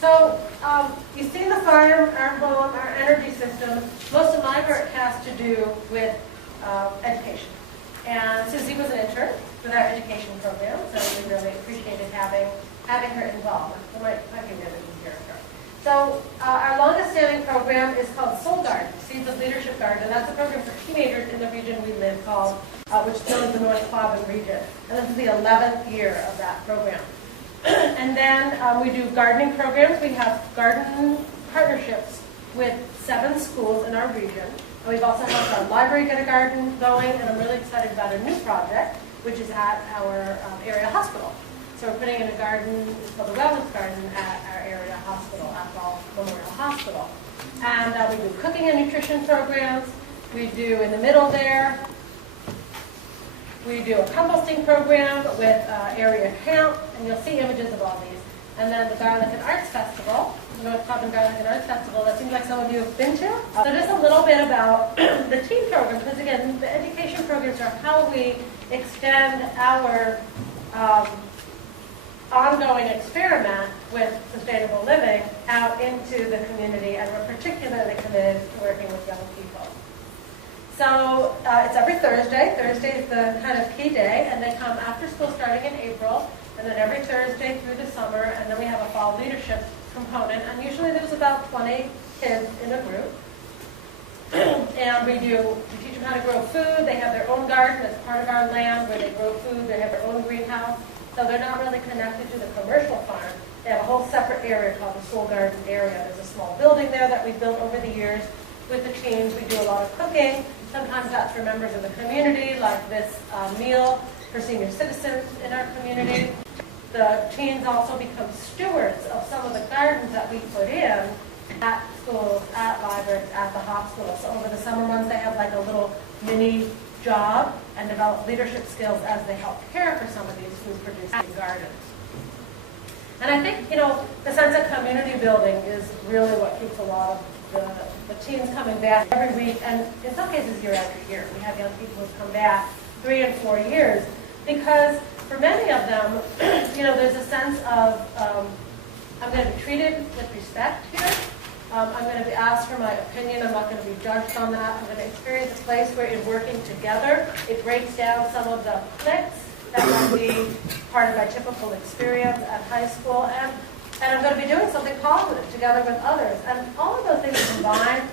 So you see the farm, our home, our energy system. Most of my work has to do with education. And Susie was an intern with our education program, so we really appreciated having her involved. I might give you a character. So our longest standing program is called Solidariety, Seeds of Leadership Garden, and that's a program for teenagers in the region we live called, which is known as the North Quabbin region. And this is the 11th year of that program. And then we do gardening programs. We have garden partnerships with 7 schools in our region. And we've also helped our library get a garden going, and I'm really excited about a new project, which is at our area hospital. So we're putting in a garden, it's called the Wellness Garden at our area hospital, at Ball Memorial Hospital. And we do cooking and nutrition programs. We do, in the middle there, we do a composting program with area camp, and you'll see images of all these. And then the Garlic and Arts Festival, the North Quabbin Garlic and Arts Festival, that seems like some of you have been to. So just a little bit about the teen program, because again, the education programs are how we extend our ongoing experiment with sustainable living out into the community, and we're particularly committed to working with young people. So it's every Thursday. Thursday is the kind of key day, and they come after school starting in April, and then every Thursday through the summer, and then we have a fall leadership component, and usually there's about 20 kids in a group. And we teach them how to grow food. They have their own garden as part of our land where they grow food. They have their own greenhouse. So they're not really connected to the commercial farm. They have a whole separate area called the Soul Garden area. There's a small building there that we've built over the years with the teens. We do a lot of cooking. Sometimes that's for members of the community, like this meal for senior citizens in our community. The teens also become stewards of some of the gardens that we put in at schools, at libraries, at the hospital. So over the summer months, they have like a little mini job and develop leadership skills as they help care for some of these food-producing gardens. And I think, the sense of community building is really what keeps a lot of the teens coming back every week, and in some cases year after year. We have young people who come back 3 and 4 years, because for many of them, there's a sense of, I'm going to be treated with respect here. I'm going to be asked for my opinion. I'm not going to be judged on that. I'm going to experience a place where in working together, it breaks down some of the cliques that might be part of my typical experience at high school. And I'm going to be doing something positive together with others. And all of those things combined,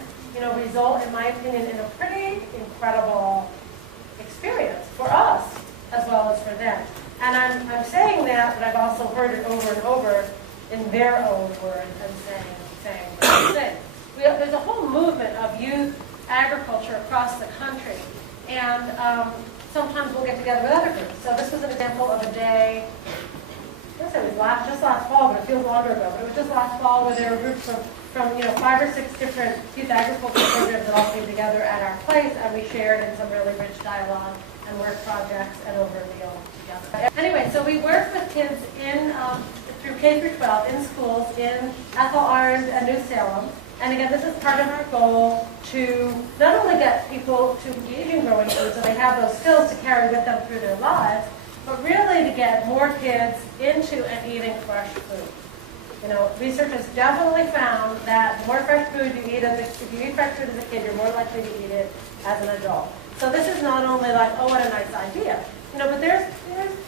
result, in my opinion, in a pretty incredible experience for us as well as for them. And I'm saying that, but I've also heard it over and over in their own words and saying the same thing. There's a whole movement of youth agriculture across the country, and sometimes we'll get together with other groups. So this was an example of a day, I guess it was just last fall, but it feels longer ago, but it was just last fall where there were groups from 5 or 6 different youth agriculture programs that all came together at our place, and we shared in some really rich dialogue and work projects and over a meal together. Anyway, so we work with kids through K through 12 in schools in Ethel, Orange, and New Salem. And again, this is part of our goal to not only get people to engage in growing food so they have those skills to carry with them through their lives, but really to get more kids into and eating fresh food. Research has definitely found that the more fresh food you eat, if you eat fresh food as a kid, you're more likely to eat it as an adult. So this is not only like, oh, what a nice idea, but there's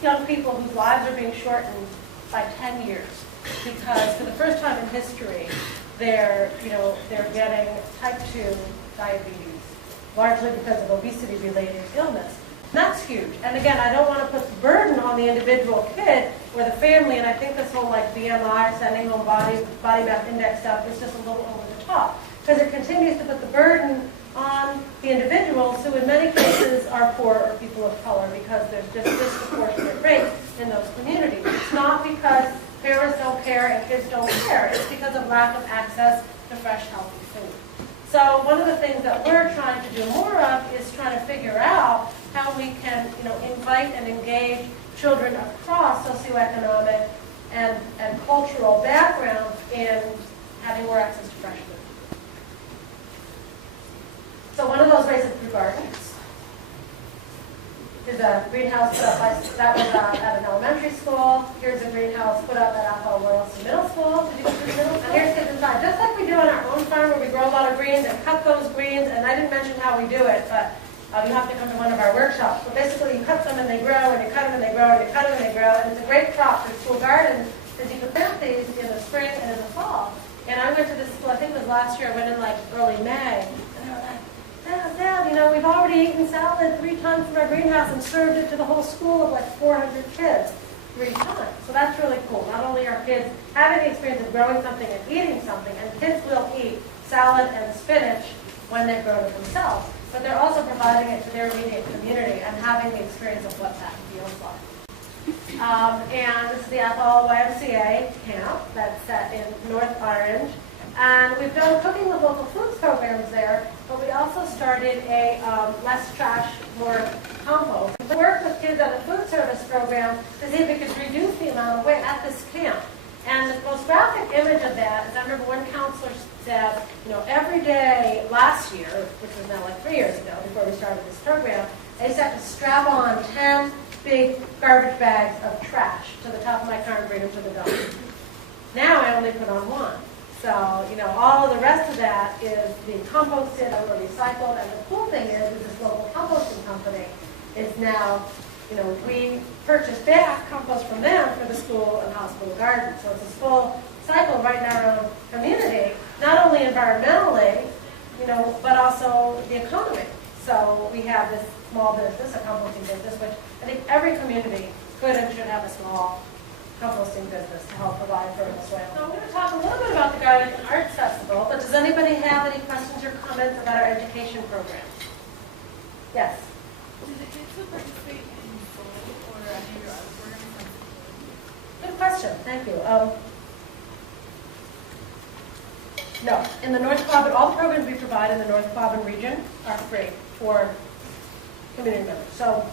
young people whose lives are being shortened by 10 years because for the first time in history, they're getting type 2 diabetes, largely because of obesity-related illness. And that's huge. And again, I don't want to put the burden on the individual kid or the family, and I think this whole BMI, sending home body mass index stuff is just a little over the top, because it continues to put the burden on the individuals who in many cases are poor or people of color, because there's just disproportionate rates in those communities. It's not because parents don't care and kids don't care. It's because of lack of access to fresh, healthy food. So one of the things that we're trying to do more of is trying to figure out how we can invite and engage children across socioeconomic and cultural backgrounds in having more access to fresh food. So one of those ways is through gardens. There's a greenhouse put up that was at an elementary school. Here's a greenhouse put up at Athol Royalston Middle School. Did you go to the middle how we do it, but you have to come to one of our workshops. But basically, you cut them and they grow, and you cut them and they grow, and you cut them and they grow, and it's a great crop for school gardens because you can plant these in the spring and in the fall. And I went to this school, I think it was last year, I went in like early May, and they were like, Deb, you know, we've already eaten salad 3 times from our greenhouse and served it to the whole school of like 400 kids 3 times. So that's really cool. Not only are kids having the experience of growing something and eating something, and kids will eat salad and spinach when they've grown it themselves, but they're also providing it to their immediate community and having the experience of what that feels like. And this is the Athol YMCA camp that's set in North Orange. And we've done cooking with local foods programs there, but we also started a less trash, more compost. We worked with kids on the food service program to see if we could reduce the amount of waste at this camp. And the most graphic image of that is I remember one counselor said, you know, every day last year, which was now like 3 years ago before we started this program, they used to have to strap on 10 big garbage bags of trash to the top of my car and bring them to the dump. Now I only put on 1. So, you know, all of the rest of that is being composted or recycled. And the cool thing is this local composting company is now, you know, we purchase back compost from them for the school and hospital garden. So it's a full cycle right in our own community, not only environmentally, you know, but also the economy. So we have this small business, a composting business, which I think every community could and should have a small composting business to help provide fertile soil. So I'm going to talk a little bit about the Garden Arts Festival, but does anybody have any questions or comments about our education program? Yes? Do the kids who participate in Soul or any of your other programs? Good question, thank you. No, in the North Quabbin, all the programs we provide in the North Quabbin region are free for community members. So,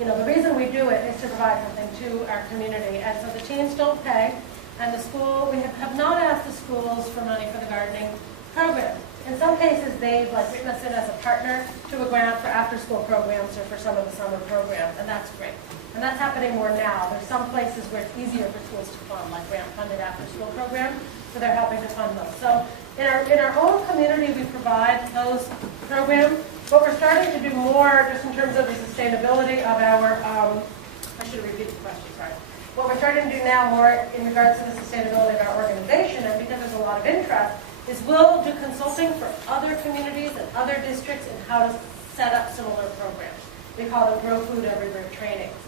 you know, the reason we do it is to provide something to our community, and so the teens don't pay, and the school, we have not asked the schools for money for the gardening program. In some cases, they've like written us in as a partner to a grant for after-school programs or for some of the summer programs, and that's great. And that's happening more now. There's some places where it's easier for schools to fund, like grant-funded after-school programs, so they're helping to fund those. So in our own community, we provide those programs. But we're starting to do more just in terms of the sustainability of our, I should repeat the question, sorry. What we're starting to do now more in regards to the sustainability of our organization, and because there's a lot of interest, is we'll do consulting for other communities and other districts in how to set up similar programs. We call them Grow Food Everywhere trainings.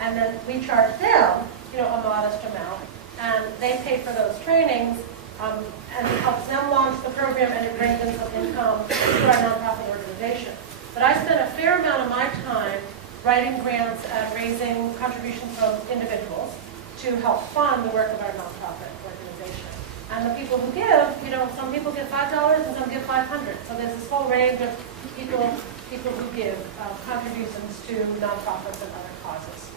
And then we charge them, you know, a modest amount, and they pay for those trainings, and it helps them launch the program, and it brings in some income to our nonprofit organization. But I spent a fair amount of my time writing grants and raising contributions from individuals to help fund the work of our nonprofit organization. And the people who give, you know, some people give $5 and some give $500. So there's this whole range of people who give contributions to nonprofits and other causes.